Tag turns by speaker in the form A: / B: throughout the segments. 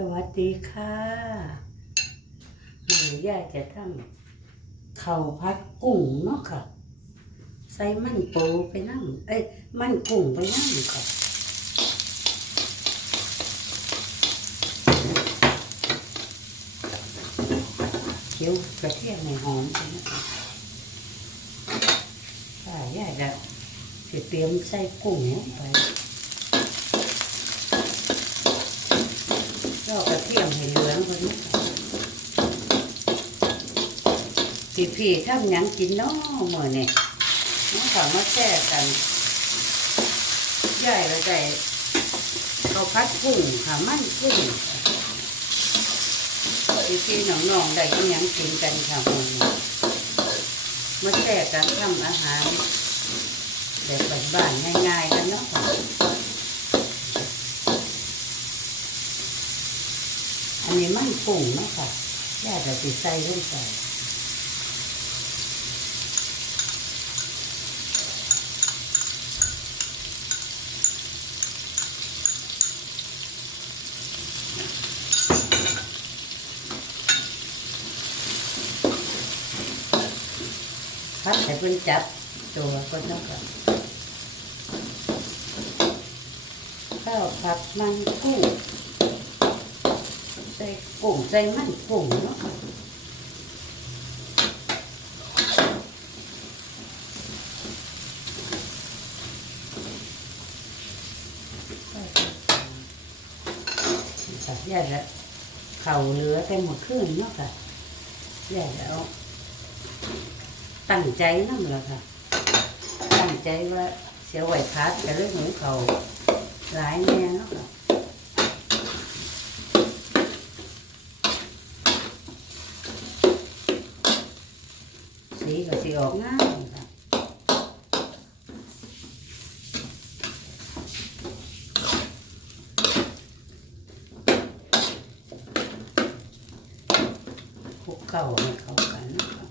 A: สวัสดีค่ะหนูยายจะทำเข้าวผัดกุ้งเนาะค่ะ ใส่มันปูไปนั่งเอ้ย มันกุ้งไปนั่งค่ะเคี่ยวกระเทียมในหอมไปนะคะป้ายายจะจะเตรียมใส่กุ้งลงไป รอกระ เทียมให้เหลืองคนนี้พี่พี่ทำหยังกินเน้อเมื่อเนี่ยน้องฝามาแช่กันย่ายเราได้ข้าพัดกุ้งค่ะมันกุ้งพี่พี่น้องๆได้กินหยังกินกันค่ะมื่อนี้มาแช่กันทำอาหารแบบบ้านๆง่ายๆกันเนาะค่ะ อัน นี้มันกุ้งเนาะค่ะย่าจะติดใส่ลงไปพัดให้เพิ่นจับตัวก็เนาะค่ะข้าวผัดมันกุ้ง ใส่งใส่มันกุ้งเนาะแย่แล้วเข่าเหลือแต่หมดขึ้นเนาะค่ะแย่แล้ว ตั้งใจนั่นแหละค่ะ ตั้งใจว่าเสียไหวพัดแต่เรื่องของเขาหลายแน่เนาะค่ะ สีก็สี ออกง่ายค่ะคลุกเข้าให้เข้ากันนะคะ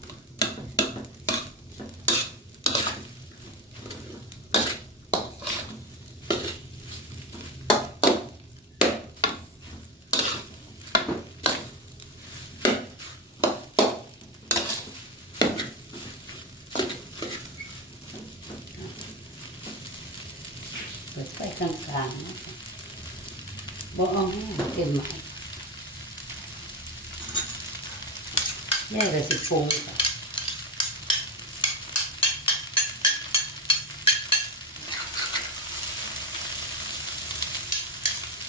A: เปิดไฟกลางๆนะคะบ่เอาให้ เต็มไหมแม่ก็สิปรุง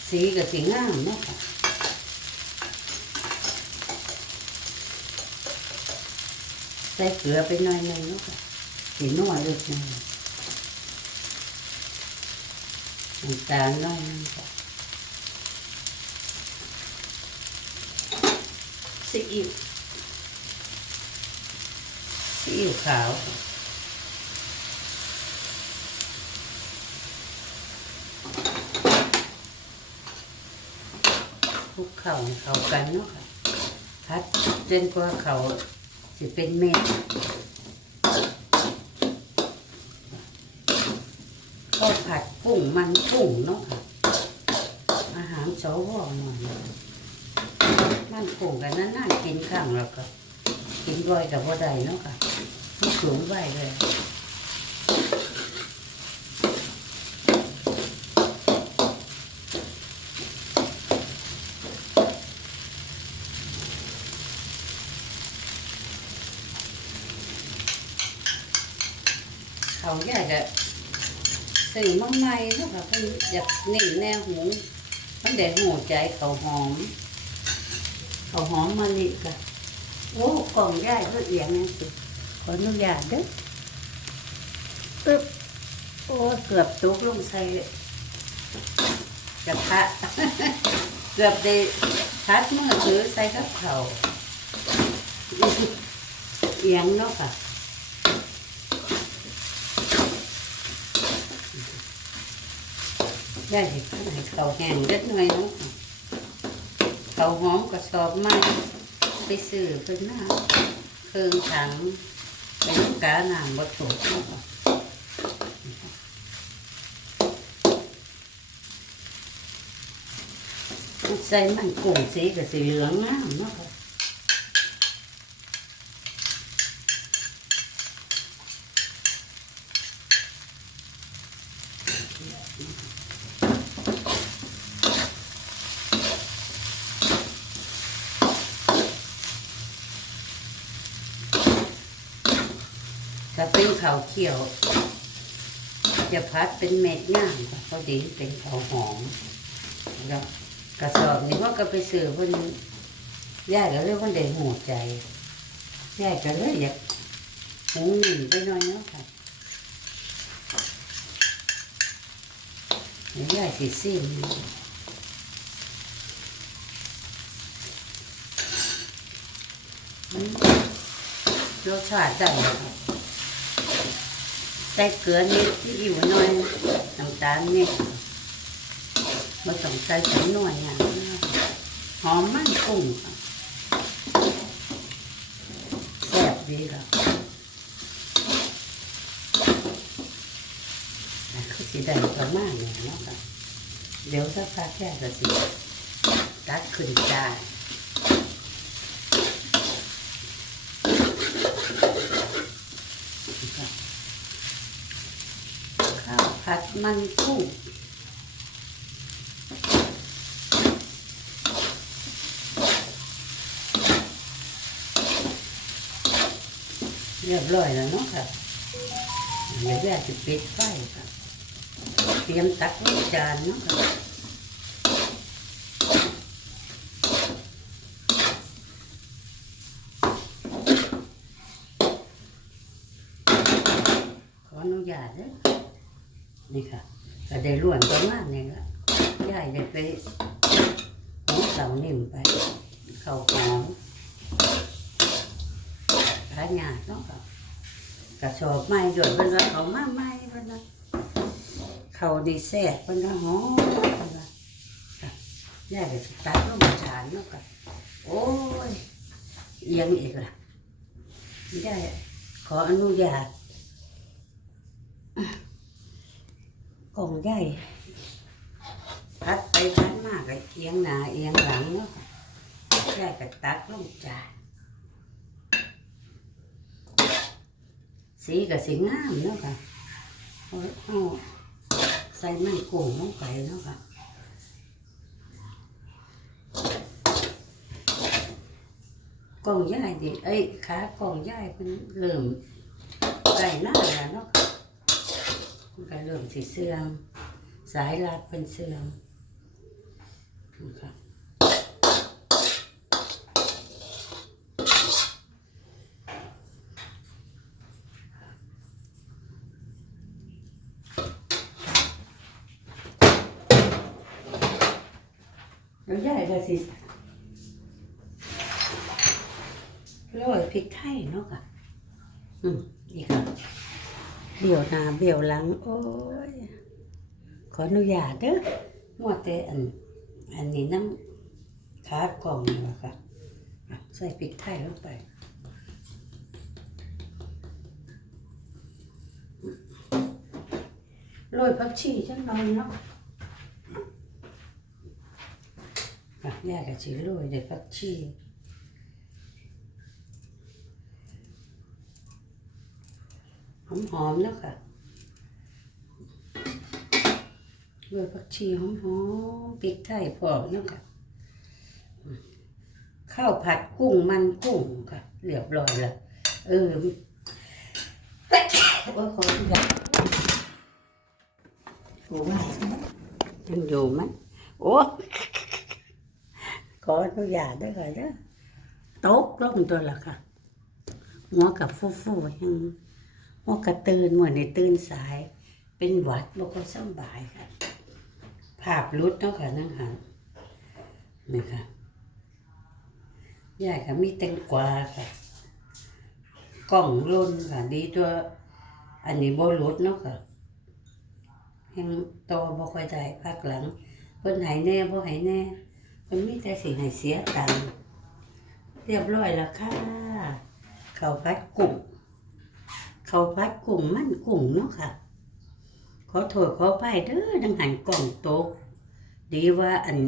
A: สีก็สีงามเนาะค่ะใส่เกลือไปหน่อยหนึ่งเนาะค่ะสีนัวเล็กน้อยน้ำตาลหน้อยนึงค่ะ ซีอิ๊วซีอิ๊วขาว คลุกเข่าเข้ากันเนาะค่ะ พัดจนกว่าเขาสิเป็นเม็ดข้าวผัดกุ้งมันกุ้งเนาะค่ะอาหารสวหน่อย มันกุ้งกันนั่นน่ากินข้างแล้วก็กินบ่อยกับบ่ได้เนาะค่ะมันสูงไว้เลยเขาอยากจะสื่อมาใหม่เนาะค่ะเพิ่นอยากนิ่งแนวหูมันได้หูใจเขาหอม ขาหอมมะลิค่ะโอ้กล่องย่ายก็เอียงนั่นสิขออนุญาตเด้อปึ๊บโอ้เกือบตกลงใส่กระทะ เกือบได้พัดมือถือใส่กับเขาเอียงเนาะค่ะได้ให้ให้เขาแห้งเล็กน้อยเนาะ เขาวหอมกระสอบไม้ไปซื้อเพิ่นมาเครื่องถังเป็นกาหนังบดถูกเนใส่มันกุ้งสีกับสีเหลืองงามเนาะ ถ้าเป็นข้าวเขียว จะพัดเป็นเม็ดง่ามค่ะพอดีเป็นข้าวหอมแล้วกระสอบนี้ว่าก็ไปซื้อเพิ่นย่ายก็เลยว่าได้หูใจย่ายก็เลยอยากหุงหนึ่งไปหน่อยเนาะค่ะย่ายสิซิมมันรสชาติได้ ใส่เกลือนิดที่อยู่หน่อยน้ำตาลนิดมาต้องใส่ถึงหน่อยอย่างนี้นะหอมมันกุ้งแซ่บดีค่ะอะคือสีแดงประมาณนี้เนาะค่ะเดี๋ยวสักพักแค่ก็สิตัดขึ้นจานค่ะ ข้าวผัด มันกุ้งเรียบร้อยแล้วเนาะค่ะเดี๋ยวแม่จะปิดไฟค่ะ เตรียมตักจานเนาะค่ะขออนุญาตเด้อ นี่ค่ะก็ได้ล้วนประมาณนี้ละยายได้ไปหอมเสานิ่มไป เข้าวหอมขายหยาดเนาะค่ะกระสอบไม้ด้วยเพิ่นว่าเขามาไม้เพิ่นว่าเขาดีแซ่บเพิ่นว่าหอมเพิ่นว่าค่ะยายก็สิตัดลงมาจานเนาะค่ะโอ้ยเอียงอีกล่ะยายขออนุญาต กล่องใหญ่พัดไปพัดมากเลยเอียงหน้าเอียงหลังเนาะใหญ่ก็ตักลงจานสีกับสีงามเนาะค่ะเอาเอาใส่มันกุ้งลงไปเนาะค่ะกล่องใหญ่ดิเอ้ยขากล่องใหญ่เป็นเริ่มใส่หน้าแล้วเนาะค่ะ มันก็เริ่มสีเสื่อม สายรัดเป็นเสื่อมนะครับแล้วยายก็สิโรยพริกไทยเนาะค่ะ อืมอีกค่ะ เบี้ยวหน้าเบี้ยวหลัง โอ้ย ขออนุญาตเด้อมัวแต่อัน อันนี้น้ำขากล่องนี่แหละค่ะอะ ใส่พริกไทยลงไปโรยผักชีจังหน่อยเนาะอะแยกกับชีโรยเด็ดผักชี หอมๆแล้วค่ะโรยผักชีหอมๆพริกไทยพร้อมแล้วค่ะข้าวผัดกุ้งมันกุ้งค่ะเรียบร้อยแล้วเออโอ้ยขออนุญาตโอ้ยยังอยู่ไหมโอ้ขออนุญาตด้วยค่ะเด้อตกลงตัวละค่ะหัวกับฟูฟูยัง หัวกระตื่นเหมือนในตื่นสาย เป็นหวัดบ่ก็สบายค่ะ ภาพรุดเนาะค่ะนั่งหันนี่ค่ะยายค่ะมีแตงกวาค่ะกล่องล้นค่ะดีตัวอันนี้บ่รุดเนาะค่ะยังโตบ่ค่อยได้พักหลังเพิ่นหายแน่บ่หายแน่เพิ่นมีแต่สิให้เสียตังค์เรียบร้อยแล้วค่ะ เขาวผัดกุ้ง เขาพัดกุ่งมันกุ่งเนาะค่ะ ขอโทษขอไปเด้อดังหันกล่องโตดีว่าอัน